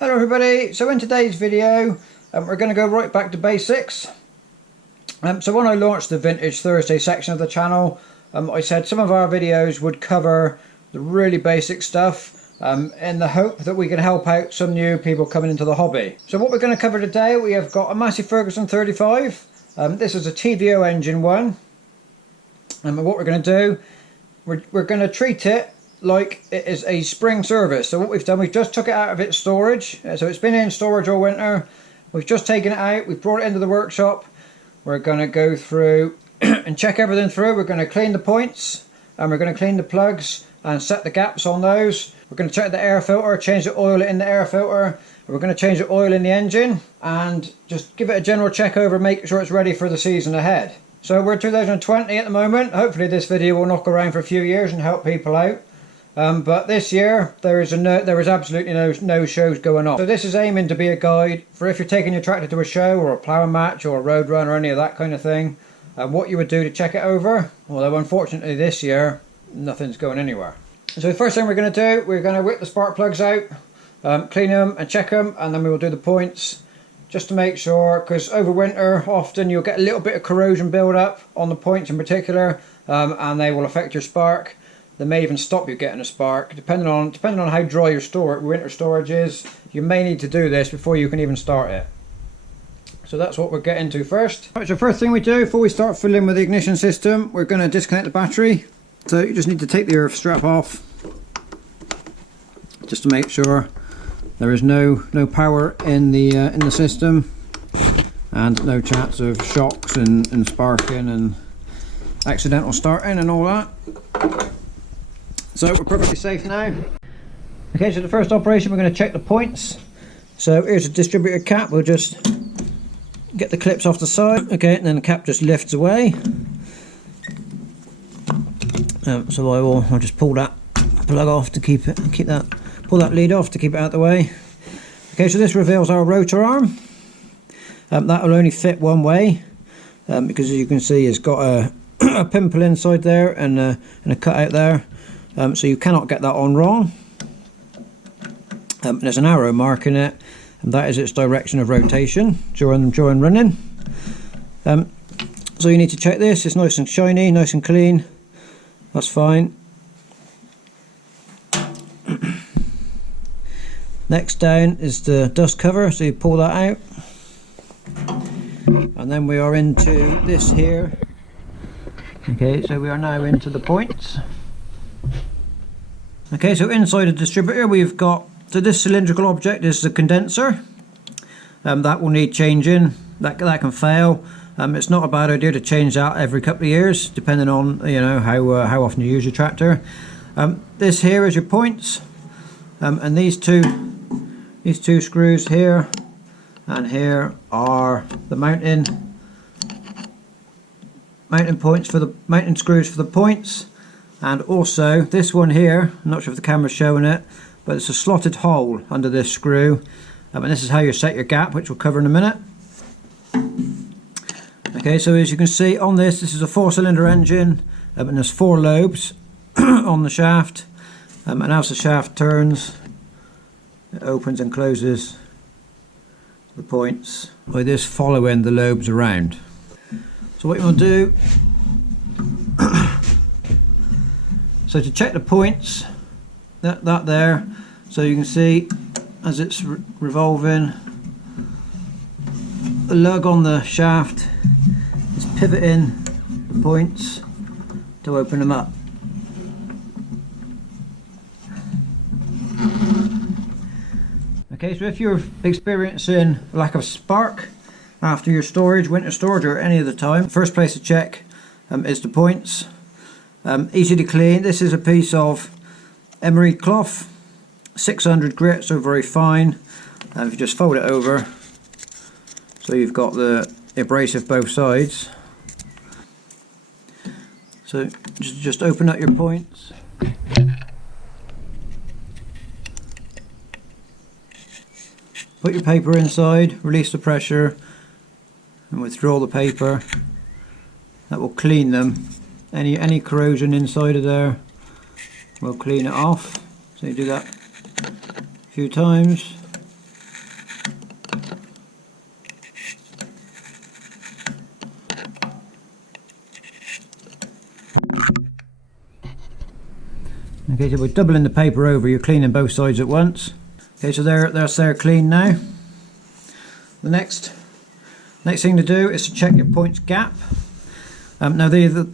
Hello everybody, so in today's video we're going to go right back to basics. So when I launched the Vintage Thursday section of the channel, I said some of our videos would cover the really basic stuff in the hope that we can help out some new people coming into the hobby. So what we're going to cover today, we have got a Massey Ferguson 35. This is a TVO engine one, and what we're going to do, we're going to treat it like it is a spring service. So what we've done, we've just took it out of its storage. So it's been in storage all winter. We've just taken it out, we've brought it into the workshop. We're going to go through and check everything through. We're going to clean the points and we're going to clean the plugs and set the gaps on those. We're going to check the air filter, change the oil in the air filter. We're going to change the oil in the engine and just give it a general check over, make sure it's ready for the season ahead. So we're 2020 at the moment. Hopefully this video will knock around for a few years and help people out. But this year there is absolutely no shows going on. So this is aiming to be a guide for if you're taking your tractor to a show or a ploughing match or a road run or any of that kind of thing. What you would do to check it over. Although unfortunately this year nothing's going anywhere. So the first thing we're going to do, we're going to whip the spark plugs out, clean them and check them, and then we will do the points just to make sure, because over winter often you'll get a little bit of corrosion build up on the points in particular, and they will affect your spark. They may even stop you getting a spark, depending on how dry your winter storage is. You may need to do this before you can even start it. So that's what we're getting to first. Right, so first thing we do before we start fiddling with the ignition system, we're going to disconnect the battery. So you just need to take the earth strap off, just to make sure there is no power in the system, and no chance of shocks and sparking and accidental starting and all that. So we're perfectly safe now. Okay, so the first operation, we're going to check the points. So here's a distributor cap. We'll just get the clips off the side. Okay, and then the cap just lifts away. So I'll just pull that plug off to pull that lead off to keep it out of the way. Okay, so this reveals our rotor arm. That will only fit one way, because as you can see, it's got a pimple inside there and a cut out there. So you cannot get that on wrong. There's an arrow marking it, and that is its direction of rotation during running. So you need to check this. It's nice and shiny, nice and clean. That's fine. Next down is the dust cover, so you pull that out, and then we are into this here. Okay, so we are now into the points. Okay, so inside the distributor we've got, so this cylindrical object is the condenser. That will need changing. That can fail. It's not a bad idea to change that every couple of years, depending on how often you use your tractor. This here is your points, and these two screws here and here are the mounting points for the mounting screws for the points. And also this one here, I'm not sure if the camera's showing it, but it's a slotted hole under this screw, and this is how you set your gap, which we'll cover in a minute. Okay, so as you can see on this is a 4-cylinder engine, and there's 4 lobes on the shaft, and as the shaft turns, it opens and closes the points by this following the lobes around. So what you want to do, so to check the points, that there, so you can see as it's revolving, the lug on the shaft is pivoting the points to open them up. Okay, so if you're experiencing lack of spark after your storage, winter storage or any other time, first place to check is the points. Easy to clean. This is a piece of emery cloth, 600 grit, so very fine. If you just fold it over, so you've got the abrasive both sides. So just open up your points. Put your paper inside, release the pressure, and withdraw the paper. That will clean them. Any corrosion inside of there, we'll clean it off. So you do that a few times. Okay, so we're doubling the paper over, you're cleaning both sides at once. Okay, so they're clean now. The next thing to do is to check your points gap. Now the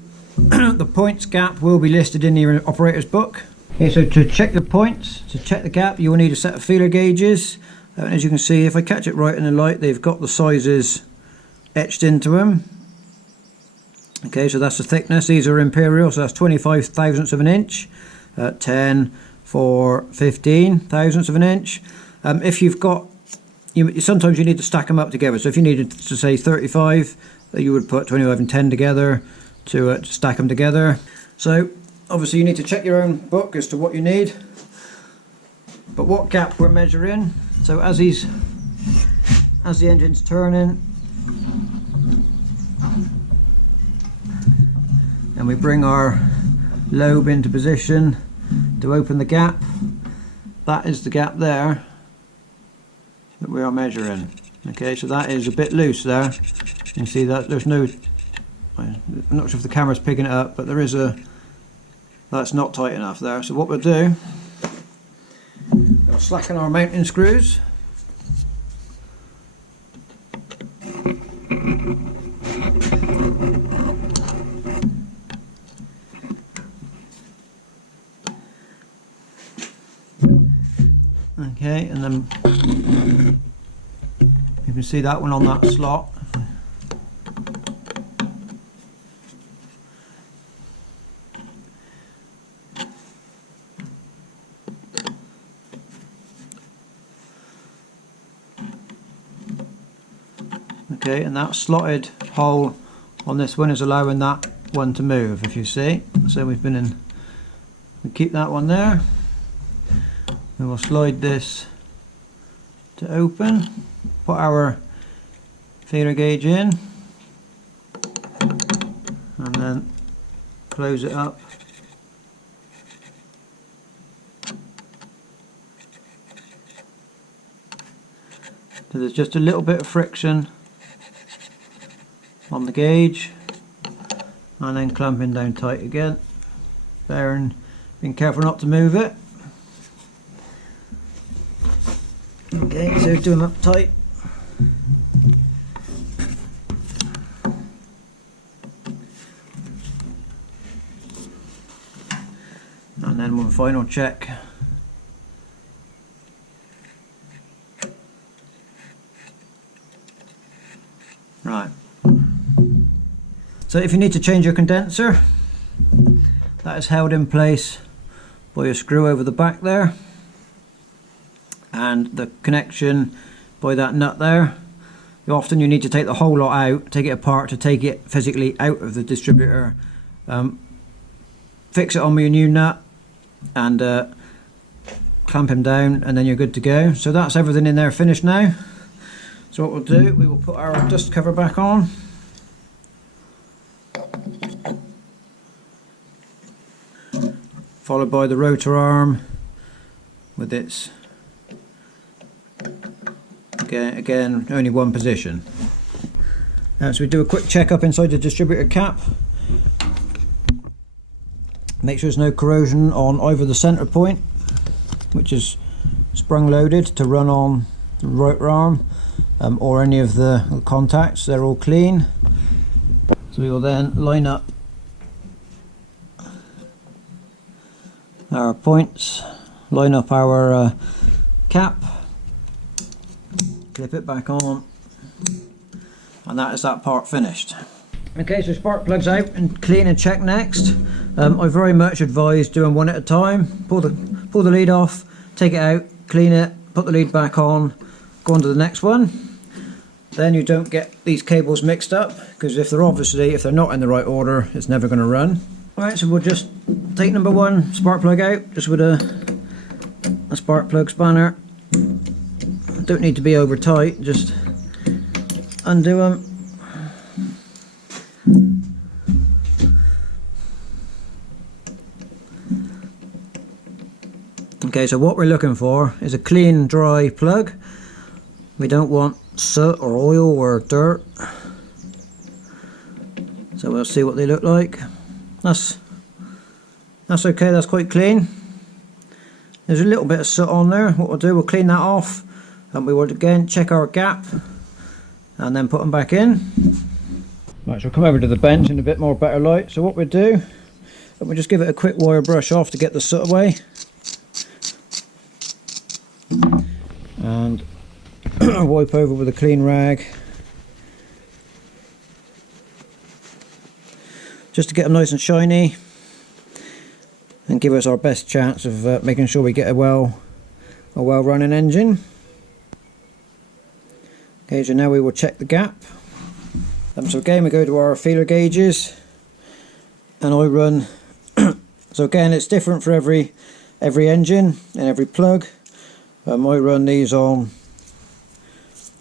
points gap will be listed in your operator's book. Okay, so to check the points, to check the gap, you will need a set of feeler gauges. And as you can see, if I catch it right in the light, they've got the sizes etched into them. Okay, so that's the thickness. These are imperial, so that's 25 thousandths of an inch, 10 for 15 thousandths of an inch. If you've got, sometimes you need to stack them up together. So if you needed to say 35, you would put 25 and 10 together to stack them together. So obviously you need to check your own book as to what you need. But what gap we're measuring, so as the engine's turning, and we bring our lobe into position to open the gap, that is the gap there that we are measuring. Okay, so that is a bit loose there. You can see that there's no, I'm not sure if the camera's picking it up, but there is that's not tight enough there. So what we'll do, we'll slacken our mounting screws. Okay, and then you can see that one on that slot. Okay, and that slotted hole on this one is allowing that one to move, if you see. So we keep that one there. And we'll slide this to open, put our feeler gauge in, and then close it up. So there's just a little bit of friction on the gauge, and then clamping down tight again, being careful not to move it. Okay, so do them up tight. And then one final check. Right. So if you need to change your condenser, that is held in place by a screw over the back there, and the connection by that nut there. Often you need to take the whole lot out, take it apart to take it physically out of the distributor. Fix it on with your new nut and clamp him down, and then you're good to go. So that's everything in there finished now. So what we'll do, we will put our dust cover back on. Followed by the rotor arm with its, again only one position. So we do a quick check up inside the distributor cap. Make sure there's no corrosion on either the center point, which is sprung loaded to run on the rotor arm, or any of the contacts. They're all clean. So we will then line up our points, line up our cap, clip it back on, and that is that part finished. Okay, so spark plugs out and clean and check next. I very much advise doing one at a time. Pull the lead off, take it out, clean it, put the lead back on, go on to the next one. Then you don't get these cables mixed up, because if they're not in the right order, it's never going to run. Alright, so we'll just take number one spark plug out, just with a spark plug spanner. Don't need to be over tight, just undo them. Okay, so what we're looking for is a clean, dry plug. We don't want soot or oil or dirt. So we'll see what they look like. That's okay, that's quite clean. There's a little bit of soot on there. What we'll do, we'll clean that off, and we will again check our gap and then put them back in. Right, so we'll come over to the bench in a bit more better light. So what we'll do, we'll just give it a quick wire brush off to get the soot away, and wipe over with a clean rag just to get them nice and shiny and give us our best chance of making sure we get a well running engine. Okay, so now we will check the gap. So again, we go to our feeler gauges, and I run so again, it's different for every engine and every plug. I run these on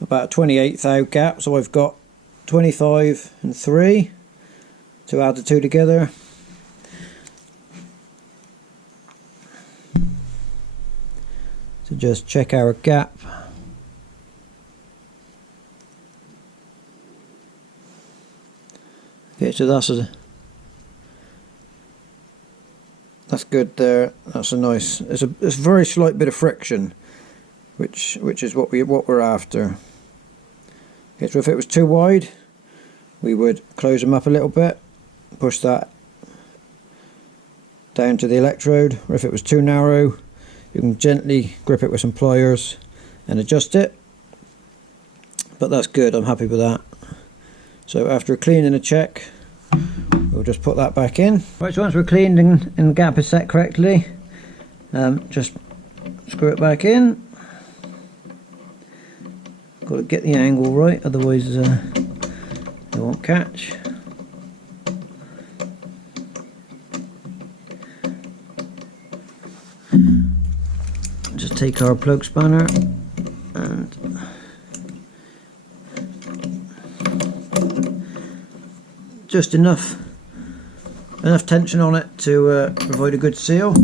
about a 1/28 thou gap, so I've got 25 and 3 to add the two together. To just check our gap. Okay, so that's good there. That's a nice. It's a very slight bit of friction, which is what we're after. Okay, so if it was too wide, we would close them up a little bit, push that down to the electrode, or if it was too narrow, you can gently grip it with some pliers and adjust it. But that's good, I'm happy with that. So after a clean and a check, we'll just put that back in. Right, so once we're cleaned and the gap is set correctly, just screw it back in. Got to get the angle right, otherwise it won't catch. Just take our plug spanner and just enough tension on it to provide a good seal,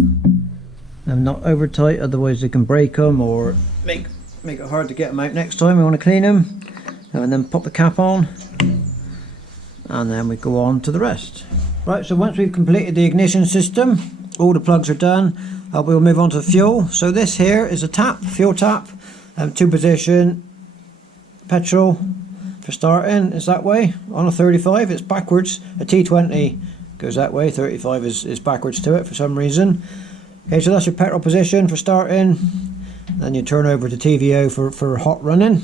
and not over tight, otherwise they can break them or make it hard to get them out next time we want to clean them. And then pop the cap on, and then we go on to the rest. Right, so once we've completed the ignition system, all the plugs are done, we'll move on to the fuel. So this here is a fuel tap, 2-position petrol for starting. It's that way. On a 35 it's backwards. A T20 goes that way, 35 is backwards to it for some reason. Okay, so that's your petrol position for starting. Then you turn over to TVO for hot running,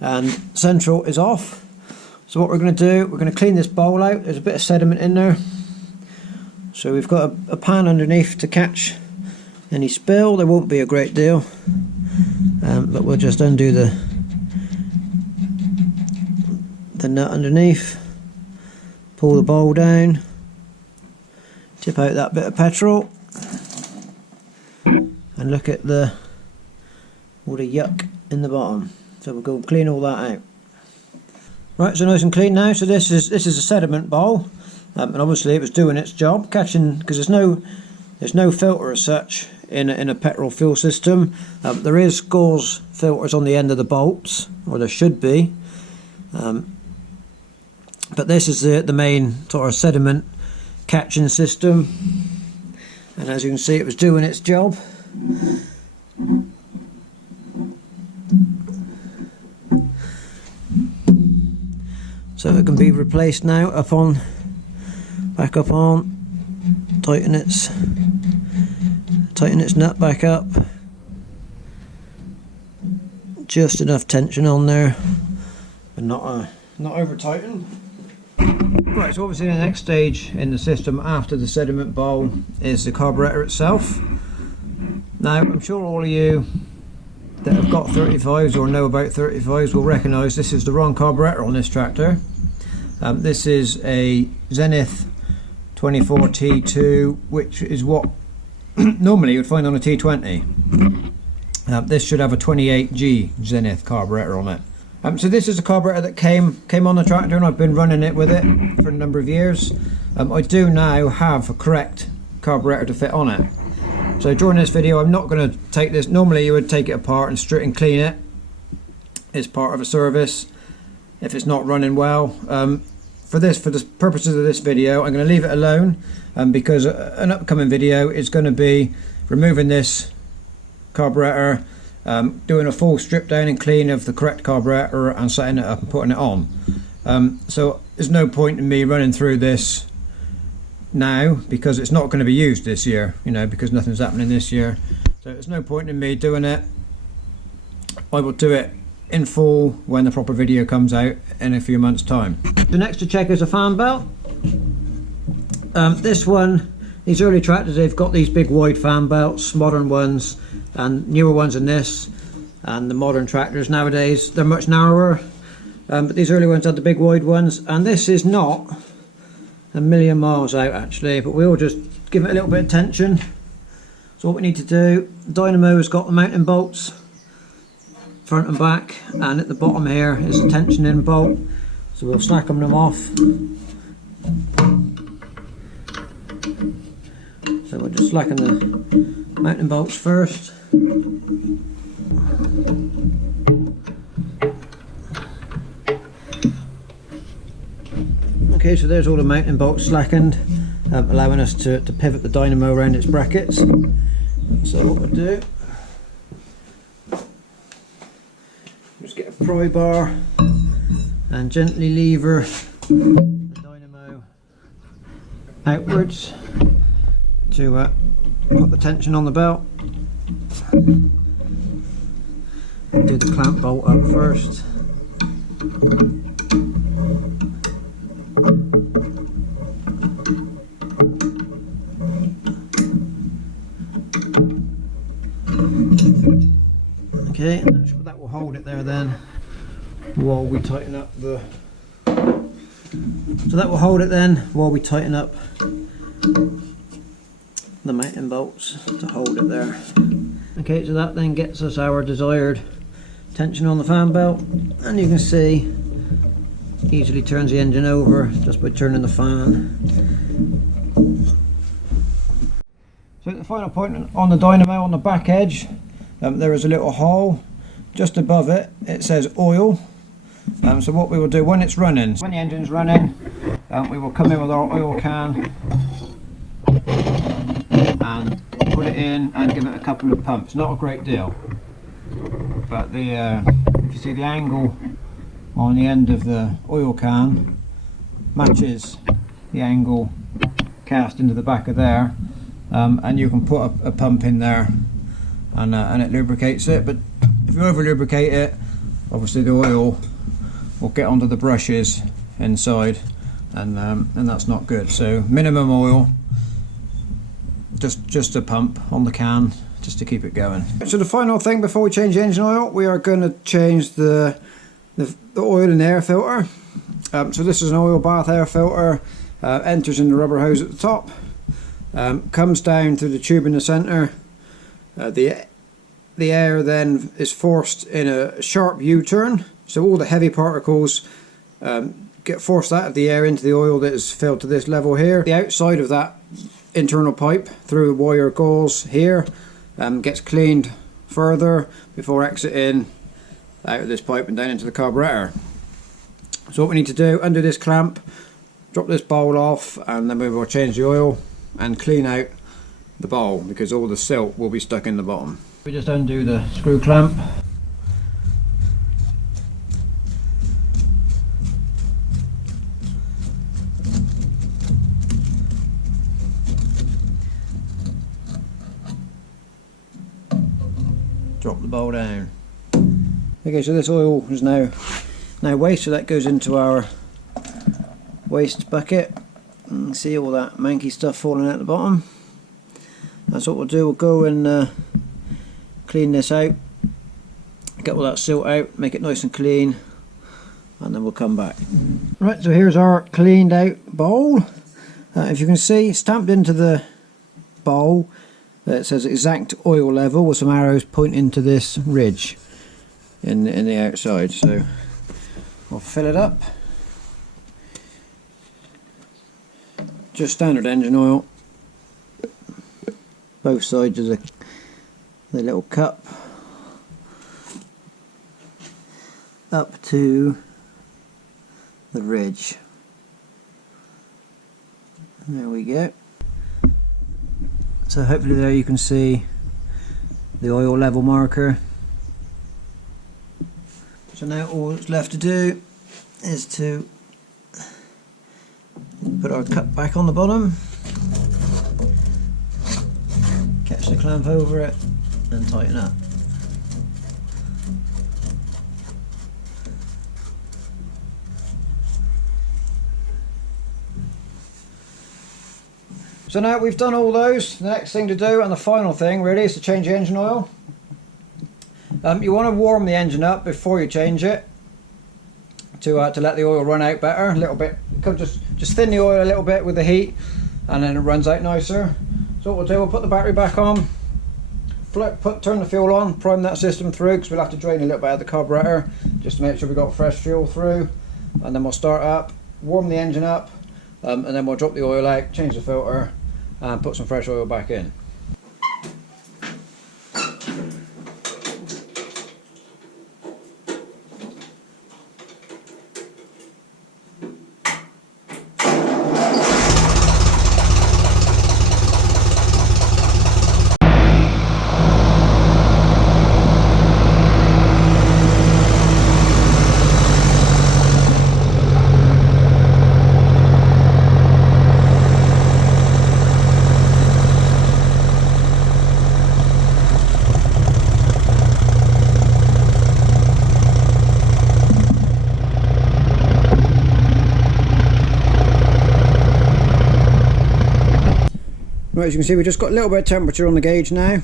and central is off. So what we're going to do, we're going to clean this bowl out. There's a bit of sediment in there, so we've got a pan underneath to catch any spill. There won't be a great deal, but we'll just undo the nut underneath, pull the bowl down, tip out that bit of petrol, and look at all the yuck in the bottom. So we'll go and clean all that out. Right, so nice and clean now. So this is a sediment bowl, and obviously it was doing its job, catching, because there's no filter as such in a petrol fuel system. There is gauze filters on the end of the bolts, or there should be, but this is the main sort of sediment catching system, and as you can see, it was doing its job. So it can be replaced now, back up on, tighten its nut back up, just enough tension on there, but not over tightened. Right, so obviously the next stage in the system after the sediment bowl is the carburetor itself. Now I'm sure all of you that have got 35s or know about 35s will recognise this is the wrong carburetor on this tractor. This is a Zenith 24T2, which is what normally you would find on a T20. This should have a 28G Zenith carburetor on it. So this is a carburetor that came on the tractor, and I've been running it with it for a number of years. I do now have a correct carburetor to fit on it. So during this video I'm not going to take this. Normally you would take it apart and strip and clean it. It's part of a service if it's not running well. For the purposes of this video I'm going to leave it alone, because an upcoming video is going to be removing this carburetor, doing a full strip down and clean of the correct carburetor and setting it up and putting it on. So there's no point in me running through this now because it's not going to be used this year, you know, because nothing's happening this year. So there's no point in me doing it. I will do it in full when the proper video comes out in a few months' time. The next to check is a fan belt. This one, these early tractors, they've got these big wide fan belts, modern ones and newer ones than this, and the modern tractors nowadays, they're much narrower, but these early ones had the big wide ones, and this is not a million miles out actually, but we'll just give it a little bit of tension. So what we need to do, the dynamo has got the mounting bolts front and back, and at the bottom here is a tensioning bolt, so we'll slacken them off. So we'll just slacken the mounting bolts first. Okay, so there's all the mounting bolts slackened, allowing us to pivot the dynamo around its brackets. So what we'll do, just get a pry bar and gently lever the dynamo outwards to put the tension on the belt. Do the clamp bolt up first. Okay, and that will hold it there then while we tighten up the... So that will hold it then while we tighten up the mounting bolts to hold it there. Okay, so that then gets us our desired tension on the fan belt, and you can see easily turns the engine over just by turning the fan. So at the final point on the dynamo, on the back edge, there is a little hole. Just above it, it says oil. So what we will do when it's running, when the engine's running, we will come in with our oil can and put it in and give it a couple of pumps. Not a great deal, but if you see the angle on the end of the oil can matches the angle cast into the back of there, and you can put a pump in there and it lubricates it. But if you over lubricate it, obviously the oil will get onto the brushes inside, and that's not good. So minimum oil, just a pump on the can just to keep it going. So the final thing before we change the engine oil, we are going to change the oil and air filter. So this is an oil bath air filter, enters in the rubber hose at the top, comes down through the tube in the centre. The air then is forced in a sharp U-turn, so all the heavy particles get forced out of the air into the oil that is filled to this level here. The outside of that internal pipe through wire gauze here gets cleaned further before exiting out of this pipe and down into the carburetor. So what we need to do, undo this clamp, drop this bowl off, and then we will change the oil and clean out the bowl because all the silt will be stuck in the bottom. We just undo the screw clamp. Drop the bowl down. Okay, so this oil is now waste, so that goes into our waste bucket. You can see all that manky stuff falling out the bottom. That's what we'll do. We'll go and clean this out, get all that silt out, make it nice and clean, and then we'll come back. Right, so here's our cleaned out bowl. If you can see, stamped into the bowl, it says exact oil level with some arrows pointing to this ridge in the outside. So we'll fill it up. Just standard engine oil. Both sides of the little cup up to the ridge. There we go. So hopefully there you can see the oil level marker. So now all that's left to do is to put our cup back on the bottom, catch the clamp over it and tighten up. So now we've done all those, the next thing to do, and the final thing really, is to change the engine oil. You want to warm the engine up before you change it to let the oil run out better a little bit. Just thin the oil a little bit with the heat, and then it runs out nicer. So what we'll do, we'll put the battery back on, turn the fuel on, prime that system through, because we'll have to drain a little bit out of the carburetor just to make sure we've got fresh fuel through, and then we'll start up, warm the engine up, and then we'll drop the oil out, change the filter, and put some fresh oil back in. Right, as you can see, we've just got a little bit of temperature on the gauge now,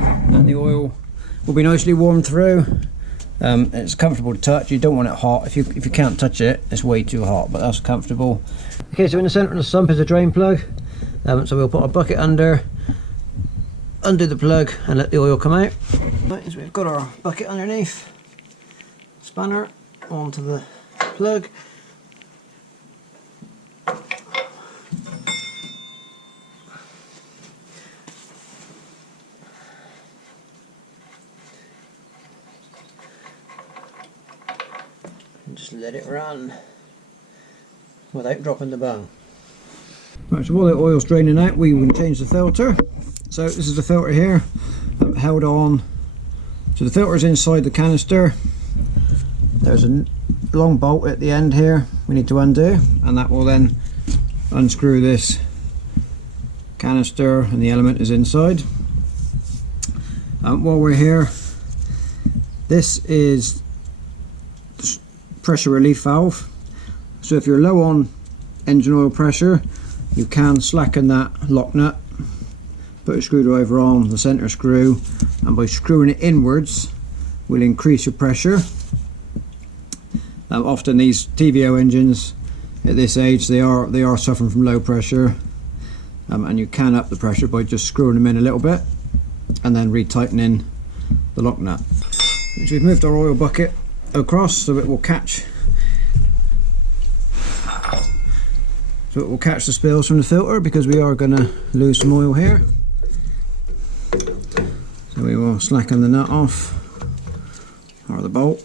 and the oil will be nicely warmed through. It's comfortable to touch. You don't want it hot. If you can't touch it, it's way too hot, but that's comfortable. Okay, so in the centre of the sump is a drain plug, so we'll put a bucket under the plug and let the oil come out. Right, so we've got our bucket underneath, spanner onto the plug. Just let it run without dropping the bung. Right, so while the oil's draining out, we can change the filter. So this is the filter here, held on. So the filter is inside the canister. There's a long bolt at the end here we need to undo, and that will then unscrew this canister, and the element is inside. While we're here, this is pressure relief valve. So if you're low on engine oil pressure, you can slacken that lock nut, put a screwdriver on the center screw, and by screwing it inwards will increase your pressure. Often these TVO engines at this age, they are suffering from low pressure, and you can up the pressure by just screwing them in a little bit and then retightening the lock nut. So we've moved our oil bucket across so it will catch the spills from the filter, because we are going to lose some oil here. So we will slacken the nut off, or the bolt.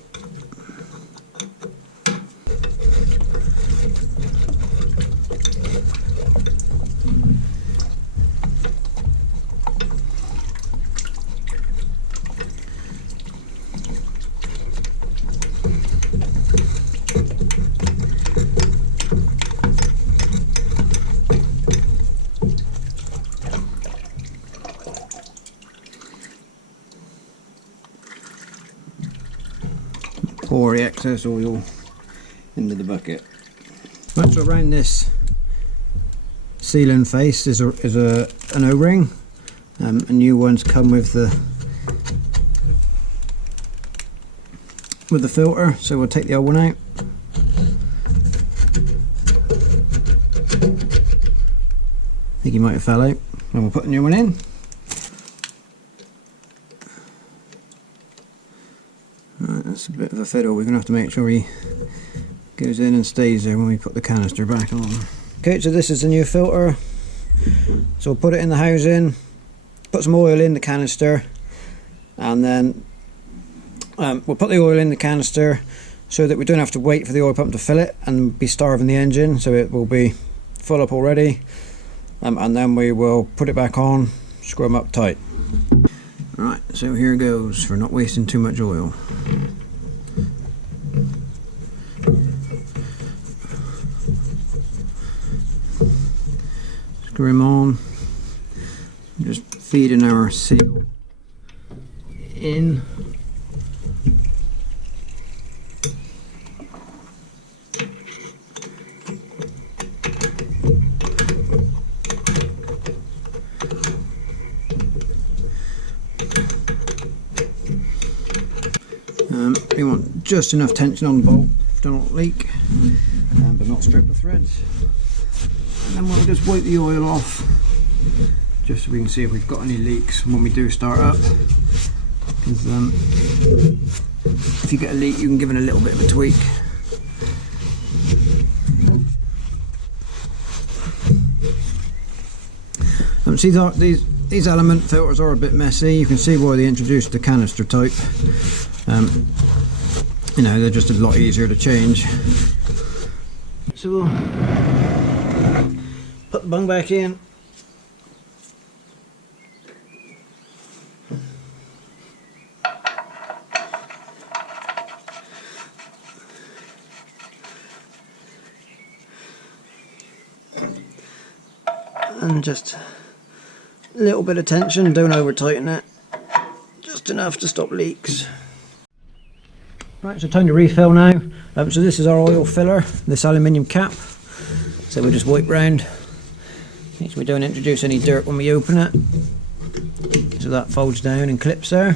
Pour the excess oil into the bucket. Right, so around this sealing face is an O-ring, and new ones come with the filter. So we'll take the old one out. I think he might have fell out, and we'll put the new one in. Right, that's a bit of a fiddle. We're going to have to make sure he goes in and stays there when we put the canister back on. Okay, so this is the new filter. So we'll put it in the housing, put some oil in the canister, and then we'll put the oil in the canister so that we don't have to wait for the oil pump to fill it and be starving the engine, so it will be full up already, and then we will put it back on, screw them up tight. So here goes for not wasting too much oil. Screw him on. Just feeding our seal in. We want just enough tension on the bolt to not leak, but not strip the threads. And then we'll just wipe the oil off, just so we can see if we've got any leaks when we do start up. Because if you get a leak, you can give it a little bit of a tweak. See, these element filters are a bit messy. You can see why they introduced the canister type. You know, they're just a lot easier to change. So we'll put the bung back in. And just a little bit of tension, don't over tighten it, just enough to stop leaks. Right, so time to refill now. So this is our oil filler, this aluminium cap. So we'll just wipe round, make sure we don't introduce any dirt when we open it. So that folds down and clips there.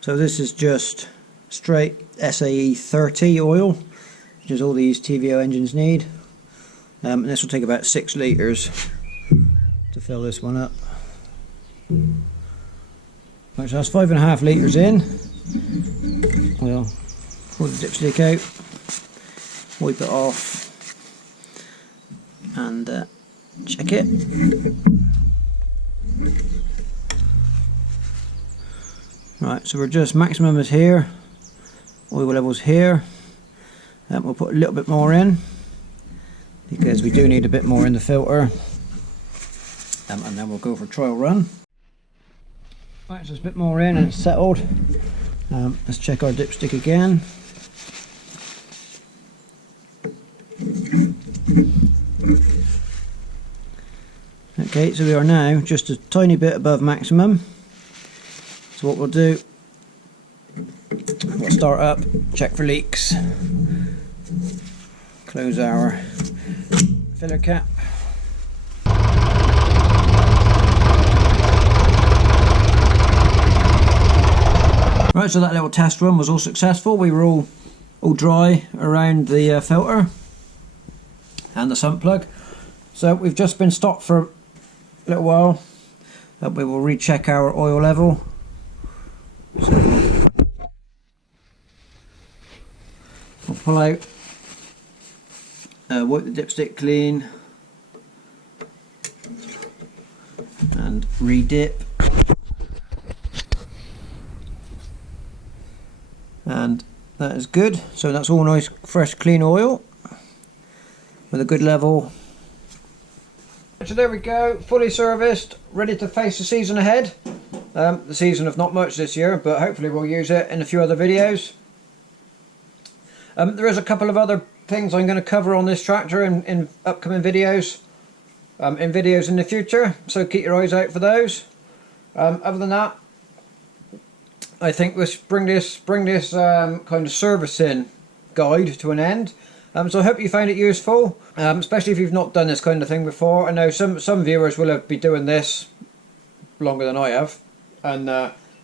So this is just straight SAE 30 oil, which is all these TVO engines need. And this will take about 6 litres to fill this one up. Right, so that's 5.5 litres in. We'll pull the dipstick out, wipe it off, and check it. Right, so we're just, maximum is here, oil level's here, and we'll put a little bit more in, because we do need a bit more in the filter, and then we'll go for a trial run. Right, so there's a bit more in and it's settled. Let's check our dipstick again. Okay, so we are now just a tiny bit above maximum. So what we'll do, we'll start up, check for leaks, close our filler cap. Right, so that little test run was all successful. We were all dry around the filter and the sump plug. So we've just been stopped for a little while. We will recheck our oil level. So we'll pull out, wipe the dipstick clean, and re-dip. And that is good. So that's all nice, fresh, clean oil with a good level. So there we go, fully serviced, ready to face the season ahead. The season of not much this year, but hopefully we'll use it in a few other videos. There is a couple of other things I'm going to cover on this tractor in upcoming videos, in the future, so keep your eyes out for those. Other than that, I think let's bring this kind of servicing guide to an end. So I hope you found it useful, especially if you've not done this kind of thing before. I know some viewers will be doing this longer than I have, and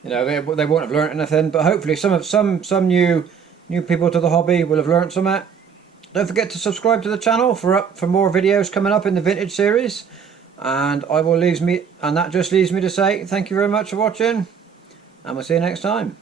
you know, they won't have learnt anything. But hopefully some new people to the hobby will have learnt something. Don't forget to subscribe to the channel for more videos coming up in the vintage series. And that just leaves me to say thank you very much for watching, and we'll see you next time.